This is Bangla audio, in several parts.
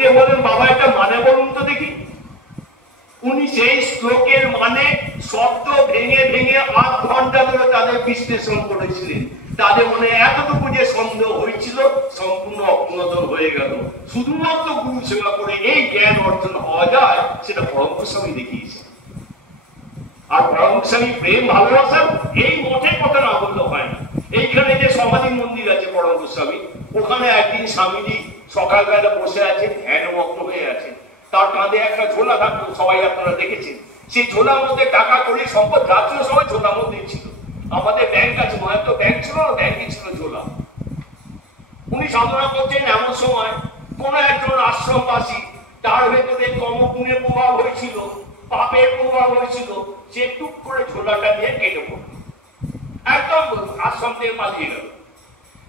দিয়ে বলেন, বাবা এটা মানে বলুন তো দেখি। উনি সেই শ্লোকের মানে শব্দ ভেঙে ভেঙে 8 ঘন্টা ধরে তাদের বিশ্লেষণ করেছিলেন। তাদের মনে এতটুকু যে সন্দেহ হয়েছিল সম্পূর্ণ অপনোদন হয়ে গেল। শুধুমাত্র গুরু সেবা করে এই জ্ঞান অর্জন হওয়া যায় সেটা পরম গোস্বামী দেখিয়েছে। আর পরম গোস্বামী প্রেম ভালোবাসা এই মঠের কথা না বললে হয় না। এইখানে যে সমাধি মন্দির আছে পরম গোস্বামী, ওখানে একদিন স্বামীজি সকালবেলা বসে আছেন, ধ্যানমগ্ন হয়ে আছেন। তার কাঁধে একটা ঝোলা থাকতো, সবাই আপনারা দেখেছেন। সেই ঝোলার মধ্যে টাকা করে সম্পদ রাত্রে সবাই ঝোলার মধ্যে ছিল। আমাদের ব্যাংক আছে, মায়ের তো ব্যাংক ছিল না, ব্যাংকে ছিল ঝোলা। উনি সাধনা করছেন, এমন সময় কোন একজন আশ্রমবাসী, তার ভেতরে তমগুণের প্রভাব হয়েছিল, পাপের প্রভাব হয়েছিল, সে টুক করে ঝোলাটা দিয়ে কেটে পড়ল, একদম আশ্রম থেকে পালিয়ে গেল।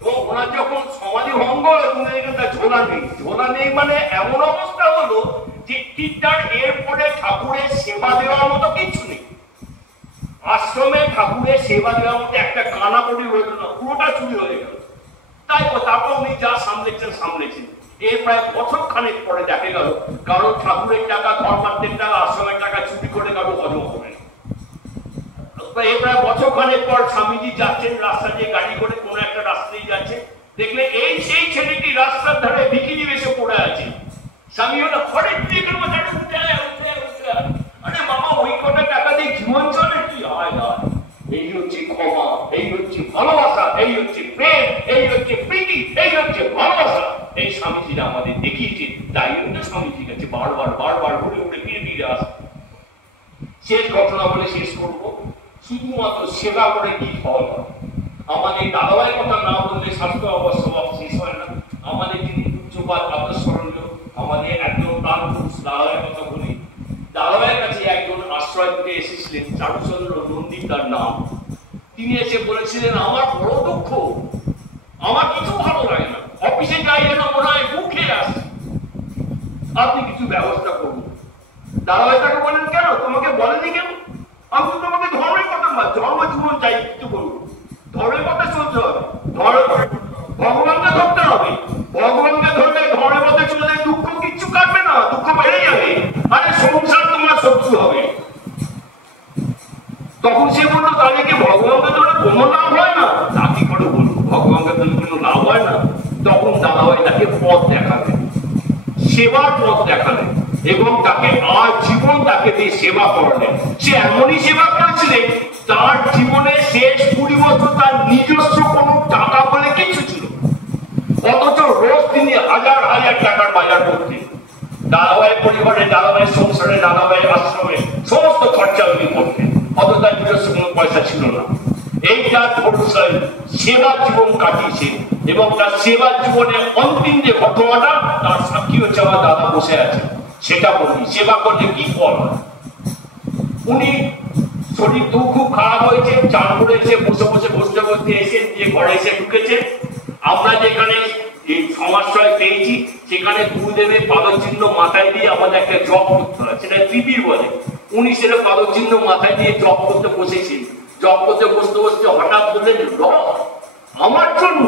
এবং ওনার যখন সমাধি ভঙ্গ হলো, ঝোলা নেই। ঝোলা নেই মানে এমন অবস্থা হলো যে ঠিকঠাক এরপরে ঠাকুরের সেবা দেওয়ার মতো কিছু নেই। আশ্রমে ঠাকুরের সেবা দেওয়ার মতো একটা কানা করি হইল না, পুরোটা চুরি হয়ে গেল। তাই তারপর উনি যা সামলেছেন। এর প্রায় বছর খানেক পরে দেখা গেল কারণ ঠাকুরের টাকা, ধর্মার্থের টাকা, আশ্রমের টাকা চুরি করে কারো হজম হবে না। এই প্রায় বছর খানেক পর স্বামীজি যাচ্ছেন রাস্তা দিয়ে গাড়ি করে, কোন একটা রাস্তায় যাচ্ছে, দেখলে এই সেই ছেলেটি রাস্তার ধারে বিকিনি বেশে পড়ে আছে। স্বামী হলো ঘরে দিয়ে গেল, আরে বাবা ওই কটা টাকা দিয়ে জীবন চলে কি হয় না? এই হচ্ছে ক্ষমা, এই হচ্ছে ভালোবাসা, এই হচ্ছে প্রেম, এই হচ্ছে প্রীতি, এই হচ্ছে ভালোবাসা। এই স্বামীজিরা আমাদের দেখিয়েছে। তাই জন্য স্বামীজির কাছে বারবার ঘুরে ফিরে আসে। শেষ ঘটনা বলে শেষ করবো, শুধুমাত্র সেবা করে কি ফল হয়। আমাদের দাদাভাইয়ের কথা না বললে স্বাস্থ্য অবশ্য শেষ হয় না। আমাদের যিনি উচ্চপাত আদর্শরণীয়, আমাদের একজন প্রাণ পুরুষ দাদাভাইয়ের কথা বলি। দাদাভাইয়ের কাছে একজন আশ্রয় দিতে এসেছিলেন, চারুচন্দ্র নন্দী তার নাম। তিনি এসে বলেছিলেন, আমার বড় দুঃখ, আমার কিছু ভালো লাগে না, অফিসে যাই যেন মনে হয় মুখে আসে, আপনি কিছু ব্যবস্থা করুন। দাদাভাই তাকে বলেন, কেন তোমাকে বলেনি কেন? আমি তো তোমাকে ধর্মের কথা বল, ধর্ম জীবন চাই, কিছু করুন, ধর্মের কথা চলতে হবে, ভগবানকে ধরতে হবে। ভগবানকে ধরলে ধর্মের পথে চলে দুঃখ কিচ্ছু কাটবে না, দুঃখ বেড়ে যাবে। আরে সংসার তোমার শত্রু হবে। তখন সে বললো, তাহলে কি ভগবানকে ধরে কোনো লাভ হয় না? তা কি করে বলবো, ভগবানকে ধরে কোনো লাভ হয় না? তখন দাদাভাই তাকে পথ দেখালেন, সেবার পথ দেখালেন, এবং তাকে জীবন তাকে দিয়ে সেবা করালেন। সে এমনই সেবা করেছিলেন, তার জীবনে শেষ 20 বছর তার নিজস্ব কোনো টাকা বলে কিছু ছিল, অথচ রোজ তিনি হাজার টাকার বাজার করতেন। দাদাভাই পরিবারে, দাদাভাই সংসারে, দাদাভাই আশ্রমে সমস্ত খরচা উনি করতেন, অথচ তার নিজস্ব কোনো পয়সা ছিল না। এইটার ভরসায় সেবা জীবন কাটিয়েছেন, এবং তার সেবা জীবনের অন্তিম যে ঘটনাটা তার সাক্ষী হচ্ছে আমার দাদা বসে আছে। সেটা বলি, সেবা করলে কি ফল হয়। উনি শরীর খুব খারাপ হয়েছে, চান করে এসে বসতে এসে যে ঘরে এসে ঢুকেছে। আমরা যেখানে সমাশ্রয় পেয়েছি সেখানে গুরুদেবের পাদচিহ্ন মাথায় দিয়ে আমাদের একটা জপ করতে হয়, সেটা ত্রিপির বলে। উনি সেটা পাদচিহ্ন মাথায় দিয়ে জপ করতে বসেছেন। জপ করতে বসতে হঠাৎ বললেন, আমার জন্য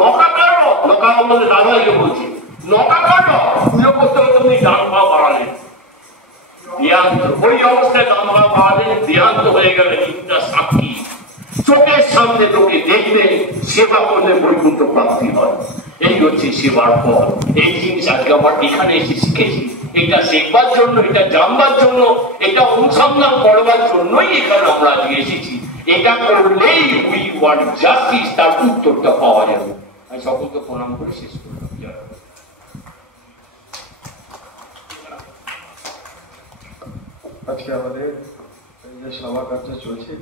নকাকার, নকা আমাদের দাদাইকে বলছে, নকাকার পুজো করতে হতে উনি ডান পা বাড়ালেন। ওই অবস্থায় ডান পা বাড়ালেন, দেহান্ত হয়ে গেলেন। ইন্দ্রা সাক্ষী, চোখের সামনে তোকে দেখলে সেবা করলে বৈকুণ্ঠ প্রাপ্তি হয়। এই হচ্ছে সেবার ফল। এই জিনিস আজকে আমার এখানে এসে শিখেছি। এটা শিখবার জন্য, এটা জানবার জন্য, এটা অনুসন্ধান করবার জন্যই এখানে আমরা আজকে এসেছি। এটা করলেই উই ওয়ান্ট জাস্টিস, তার উত্তরটা পাওয়া যাবে। আমি সকলকে প্রণাম করে শেষ করলাম। আজকে আমাদের যে সভা কার্য চলছে